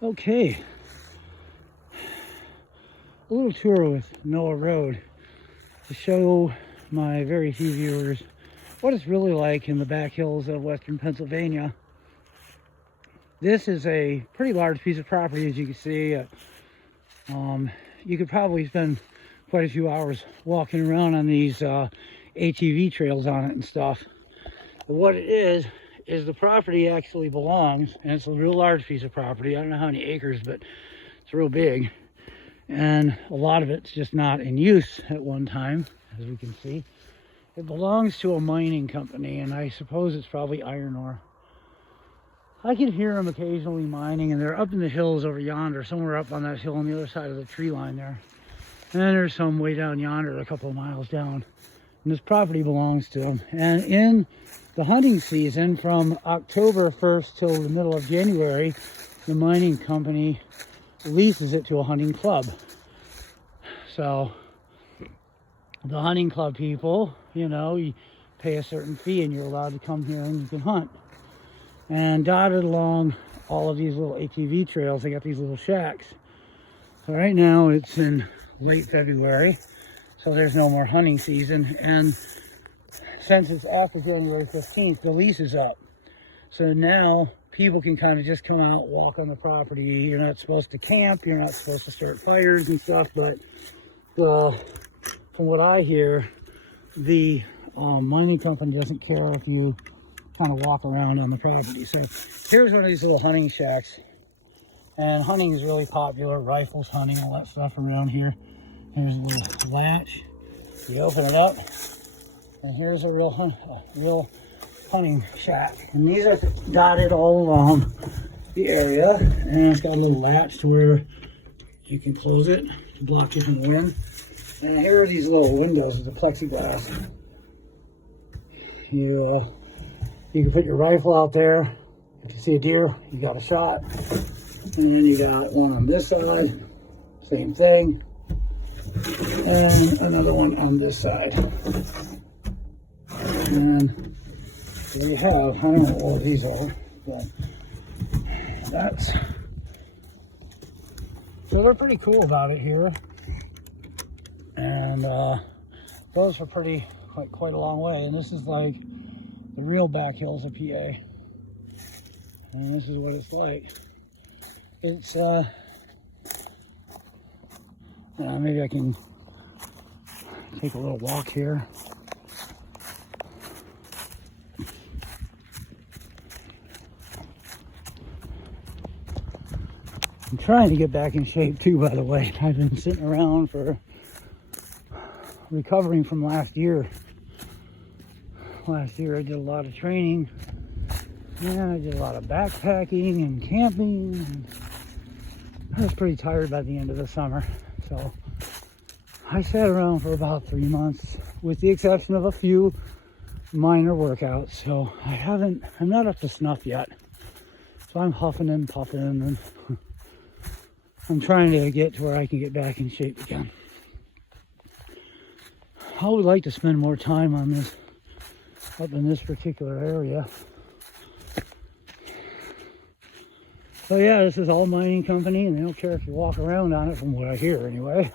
Okay, a little tour with Noah Road to show my very few viewers what it's really like in the back hills of western Pennsylvania. This is a pretty large piece of property, as you can see. You could probably spend quite a few hours walking around on these ATV trails on it and stuff. But what it is the property actually belongs, and it's a real large piece of property. I don't know how many acres, but it's real big. And a lot of it's just not in use at one time, as we can see. It belongs to a mining company, and I suppose it's probably iron ore. I can hear them occasionally mining, and they're up in the hills over yonder, somewhere up on that hill on the other side of the tree line there. And then there's some way down yonder, a couple of miles down. And this property belongs to them. And in the hunting season, from October 1st till the middle of January, the mining company leases it to a hunting club. So the hunting club people, you pay a certain fee and you're allowed to come here and you can hunt. And dotted along all of these little ATV trails, they got these little shacks. So right now it's in late February, so there's no more hunting season. And since it's after January 15th, the lease is up. So now people can kind of just come out, walk on the property. You're not supposed to camp, you're not supposed to start fires and stuff, but from what I hear, the mining company doesn't care if you kind of walk around on the property. So here's one of these little hunting shacks, and hunting is really popular, rifles hunting, all that stuff around here. Here's a little latch, you open it up, and here's a real hunting shack. And these are dotted all along the area, and it's got a little latch to where you can close it to block you from wind. And here are these little windows with the plexiglass. You can put your rifle out there. If you see a deer, you got a shot. And then you got one on this side, same thing. And another one on this side. And there you have, I don't know what all these are, but that's, so they're pretty cool about it here. And those for quite a long way. And this is like the real back hills of PA. And this is what it's like. It's, maybe I can take a little walk here. I'm trying to get back in shape too, by the way. I've been sitting around for recovering from last year. Last year I did a lot of training, and I did a lot of backpacking and camping. And I was pretty tired by the end of the summer, so I sat around for about 3 months, with the exception of a few minor workouts. So I'm not up to snuff yet. So I'm huffing and puffing, and I'm trying to get to where I can get back in shape again. I would like to spend more time on this, up in this particular area. So yeah, this is all mining company, and they don't care if you walk around on it, from what I hear anyway.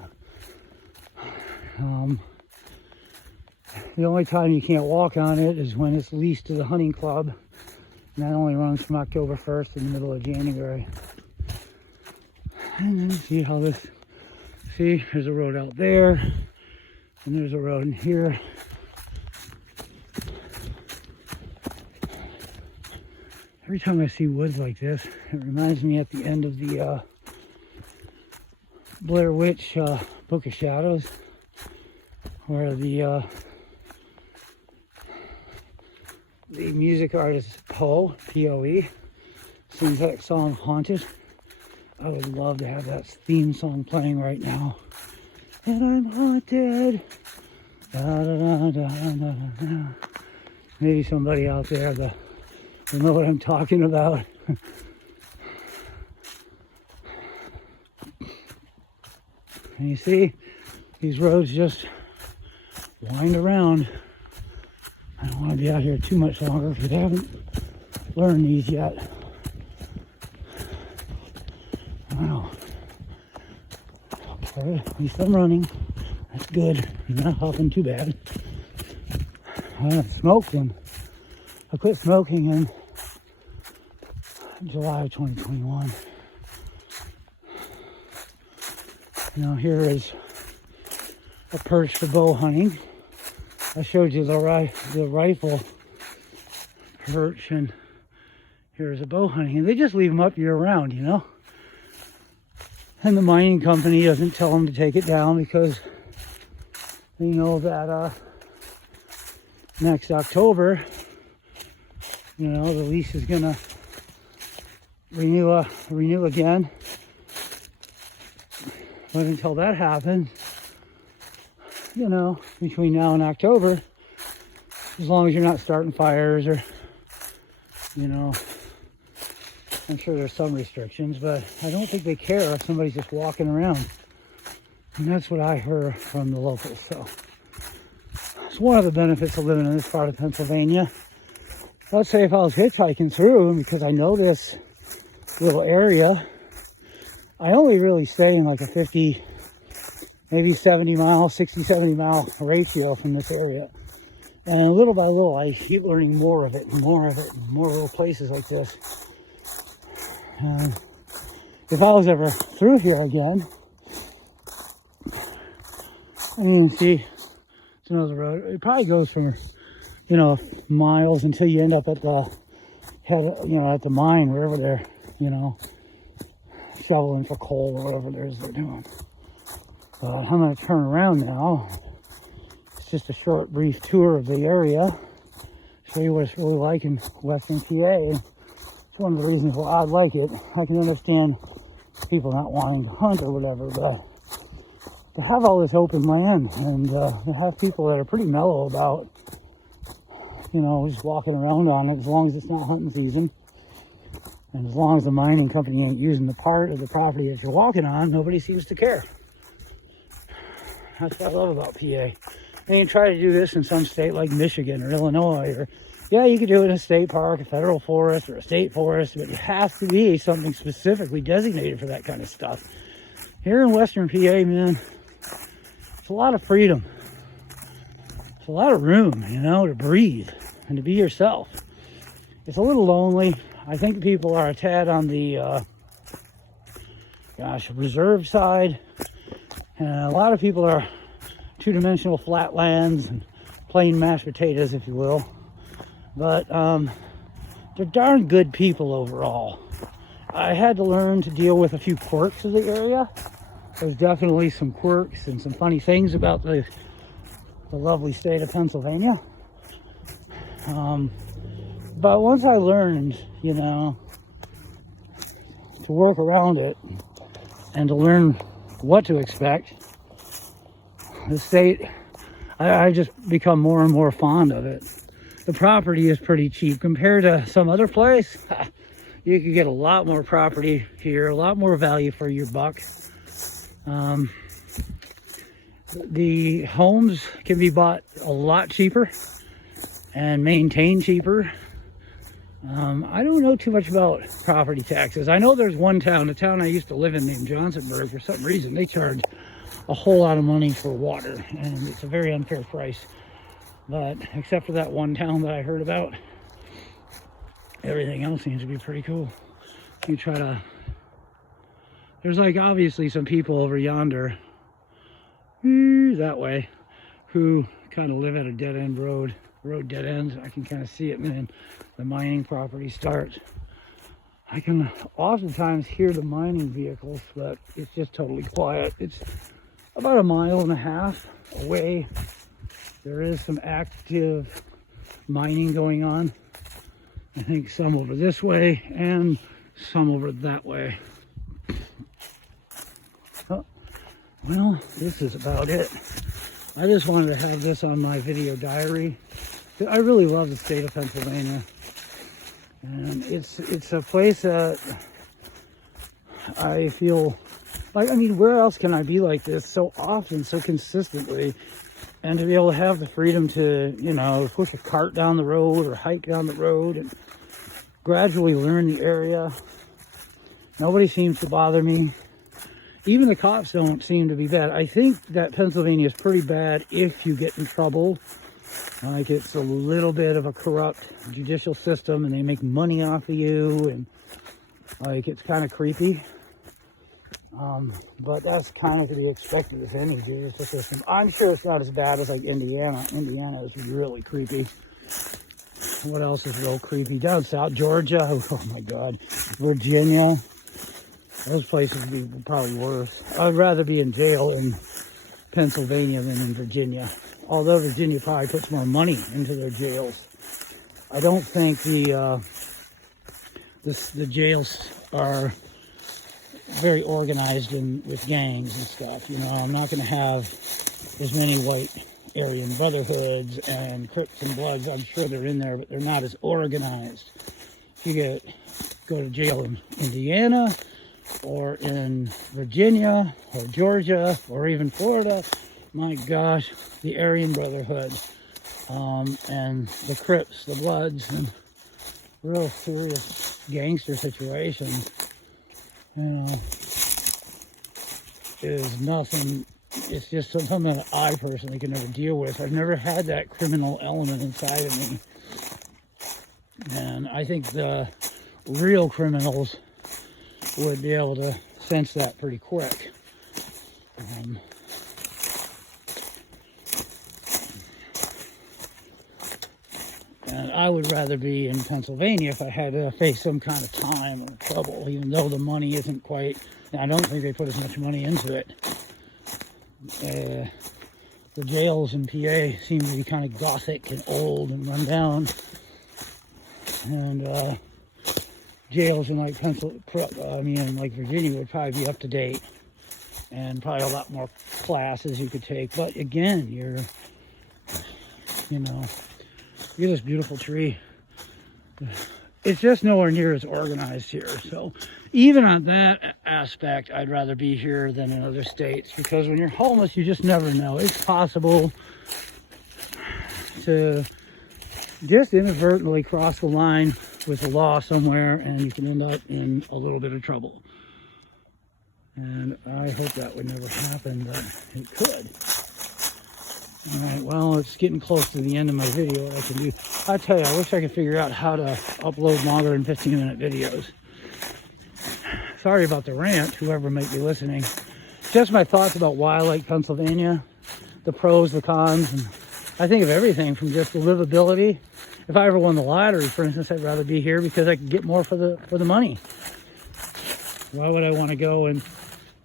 The only time you can't walk on it is when it's leased to the hunting club, and that only runs from October 1st to the middle of January. And then see there's a road out there, and there's a road in here. Every time I see woods like this, it reminds me at the end of the Blair Witch Book of Shadows, where the music artist Poe, P-O-E, sings that song Haunted. I would love to have that theme song playing right now. And I'm haunted. Da, da, da, da, da, da. Maybe somebody out there will know what I'm talking about. And you see, these roads just wind around. I don't want to be out here too much longer if you haven't learned these yet. At least I'm running. That's good. I'm not huffing too bad. I haven't smoked in. I quit smoking in July of 2021. Now here is a perch for bow hunting. I showed you the rifle perch, and here's a bow hunting. And they just leave them up year round, you know. And the mining company doesn't tell them to take it down because they know that next October, you know, the lease is gonna renew again. But until that happens, you know, between now and October, as long as you're not starting fires or, you know, I'm sure there's some restrictions, but I don't think they care if somebody's just walking around. And that's what I heard from the locals. So it's one of the benefits of living in this part of Pennsylvania. Let's say if I was hitchhiking through, because I know this little area, I only really stay in like a 50, maybe 70 mile, 60, 70 mile ratio from this area. And little by little, I keep learning more of it and more of it and more little places like this. If I was ever through here again, I mean, see, it's another road. It probably goes for, you know, miles until you end up at the head, you know, at the mine, wherever they're, you know, shoveling for coal or whatever it is they're doing. But I'm going to turn around now. It's just a short, brief tour of the area. Show you what it's really like in Western PA. It's one of the reasons why I like it. I can understand people not wanting to hunt or whatever, but to have all this open land and to have people that are pretty mellow about, you know, just walking around on it as long as it's not hunting season. And as long as the mining company ain't using the part of the property that you're walking on, nobody seems to care. That's what I love about PA. They ain't try to do this in some state like Michigan or Illinois, or, yeah, you could do it in a state park, a federal forest, or a state forest, but it has to be something specifically designated for that kind of stuff. Here in Western PA, man, it's a lot of freedom. It's a lot of room, you know, to breathe and to be yourself. It's a little lonely. I think people are a tad on the, reserve side. And a lot of people are two-dimensional flatlands and plain mashed potatoes, if you will. But they're darn good people overall. I had to learn to deal with a few quirks of the area. There's definitely some quirks and some funny things about the lovely state of Pennsylvania. But once I learned, you know, to work around it and to learn what to expect, the state, I just become more and more fond of it. The property is pretty cheap compared to some other place. You could get a lot more property here, a lot more value for your buck. The homes can be bought a lot cheaper and maintained cheaper. I don't know too much about property taxes. I know there's one town, the town I used to live in named Johnsonburg, for some reason they charge a whole lot of money for water, and it's a very unfair price. But except for that one town that I heard about, everything else seems to be pretty cool. You try to, there's like obviously some people over yonder, that way, who kind of live at a dead-end road dead ends. I can kind of see it, man. The mining property starts. I can oftentimes hear the mining vehicles, but it's just totally quiet. It's about 1.5 miles away. There is some active mining going on. I think some over this way and some over that way. Oh, well, this is about it. I just wanted to have this on my video diary. I really love the state of Pennsylvania. And it's a place that I feel like, I mean, where else can I be like this so often, so consistently? And to be able to have the freedom to, you know, push a cart down the road or hike down the road and gradually learn the area. Nobody seems to bother me. even the cops don't seem to be bad. I think that Pennsylvania is pretty bad if you get in trouble. Like, it's a little bit of a corrupt judicial system, and they make money off of you, and like, it's kind of creepy. But that's kind of to be expected with any judicial system. I'm sure it's not as bad as like Indiana. Indiana is really creepy. What else is real creepy? Down south, Georgia. Oh my God. Virginia. Those places would be probably worse. I'd rather be in jail in Pennsylvania than in Virginia. Although Virginia probably puts more money into their jails. I don't think the jails are very organized with gangs and stuff. You know, I'm not going to have as many white Aryan Brotherhoods and Crips and Bloods. I'm sure they're in there, but they're not as organized. If you go to jail in Indiana or in Virginia or Georgia or even Florida, my gosh, the Aryan Brotherhood and the Crips, the Bloods, and real serious gangster situations, you know, is nothing. It's just something that I personally can never deal with. I've never had that criminal element inside of me. And I think the real criminals would be able to sense that pretty quick. And I would rather be in Pennsylvania if I had to face some kind of time or trouble, even though the money isn't quite, I don't think they put as much money into it. The jails in PA seem to be kind of gothic and old and run down. And jails in like like Virginia would probably be up to date and probably a lot more classes you could take. But again, you know, look at this beautiful tree. It's just nowhere near as organized here. So even on that aspect, I'd rather be here than in other states, because when you're homeless, you just never know. It's possible to just inadvertently cross the line with the law somewhere, and you can end up in a little bit of trouble. And I hope that would never happen, but it could. All right, well, it's getting close to the end of my video. What I can do, I tell you, I wish I could figure out how to upload longer than 15-minute videos. Sorry about the rant, whoever might be listening. Just my thoughts about why I like Pennsylvania, the pros, the cons, and I think of everything from just the livability. If I ever won the lottery, for instance, I'd rather be here because I could get more for the money. Why would I want to go and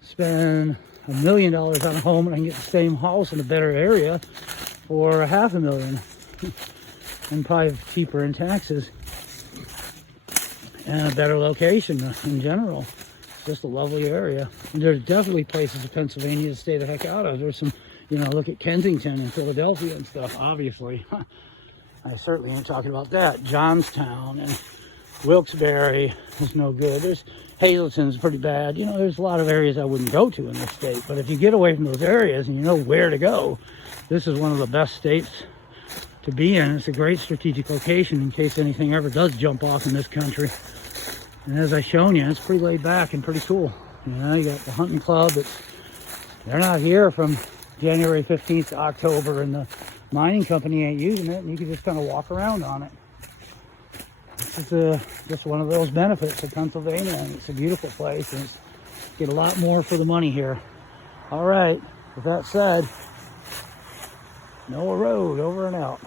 spend $1 million on a home and I can get the same house in a better area for $500,000 and probably cheaper in taxes and a better location in general? It's just a lovely area. And there's definitely places in Pennsylvania to stay the heck out of. There's some, you know, look at Kensington and Philadelphia and stuff, obviously. I certainly ain't talking about that. Johnstown and Wilkes-Barre is no good. There's Hazleton's pretty bad. You know, there's a lot of areas I wouldn't go to in this state. But if you get away from those areas and you know where to go, this is one of the best states to be in. It's a great strategic location in case anything ever does jump off in this country. And as I've shown you, it's pretty laid back and pretty cool. You know, you got the hunting club. They're not here from January 15th to October, and the mining company ain't using it, and you can just kind of walk around on it. This is just one of those benefits of Pennsylvania, and it's a beautiful place, and you get a lot more for the money here. All right, with that said, Noah Road, over and out.